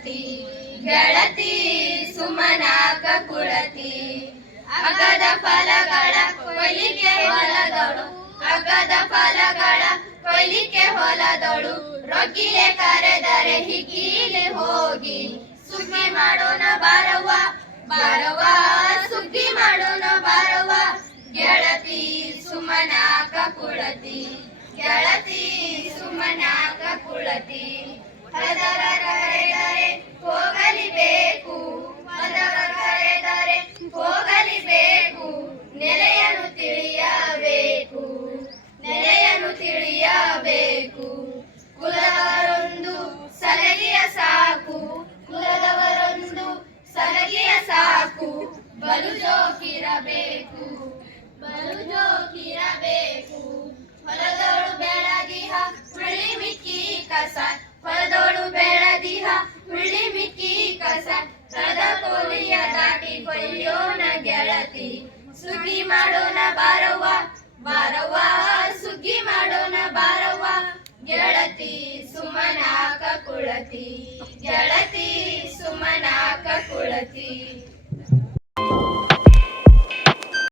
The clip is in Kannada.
ಕುಳತಿ ಗೆಳತಿ ಸುಮನಾಕ ಕುಳತಿ ಅಗದ ಫಲಗಳ ಕೊಯ್ಲಿಗೆ ಹೊಲದಳು ಅಗದ ಫಲಗಳ ಕೊಯ್ಲಿಗೆ ಹೊಲದಳು ರೊಗ್ಗಿಲೆ ಕರೆದರೆ ಹಿಗ್ಗಿಲೆ ಹೋಗಿ ಸುಗ್ಗಿ ಮಾಡೋಣ ಬಾರವ್ವ ಬಾರವ್ವ ಸುಗ್ಗಿ ಮಾಡೋಣ ಬಾರವ್ವ ಗೆಳತಿ ಸುಮನಾಕ ಕುಳತಿ ಗೆಳತಿ ಸುಮನಾಕ ಕುಳತಿ ಹೊಲದವ ಕರೆದರೆ ಹೋಗಲಿಬೇಕು ಹೊಲದವ ಕರೆದರೆ ಹೋಗಲಿಬೇಕು ನೆಲೆಯನ್ನು ತಿಳಿಯಬೇಕು ನೆಲೆಯನ್ನು ತಿಳಿಯಬೇಕು ಕುಲದವರೊಂದು ಸಲಗಿಯ ಸಾಕು ಕುಲದವರೊಂದು ಸಲಗಿಯ ಸಾಕು ಬಲು ಜೋಕಿರಬೇಕು ಬಲು ಜೋಕಿರಬೇಕು ಹೊಲದೋಳು ಬೆಳಗಿಹ ಹುಳಿ ಮಿಕ್ಕಿ ಕಸ ಹೊಲದೋಳು ಬೆಳದಿಹ ಹುಳಿ ಮಿಕ್ಕಿ ಕಸ ಸದ ಕೋಲಿಯ ದಾಟಿ ಕೊಯ್ಯೋಣ ಗೆಳತಿ ಸುಗ್ಗಿ ಮಾಡೋಣ ಬಾರವ್ವ ಬಾರವ್ವ ಸುಗ್ಗಿ ಮಾಡೋಣ ಬಾರವ್ವ ಗೆಳತಿ ಸುಮನಾಕ ಕುಳತಿ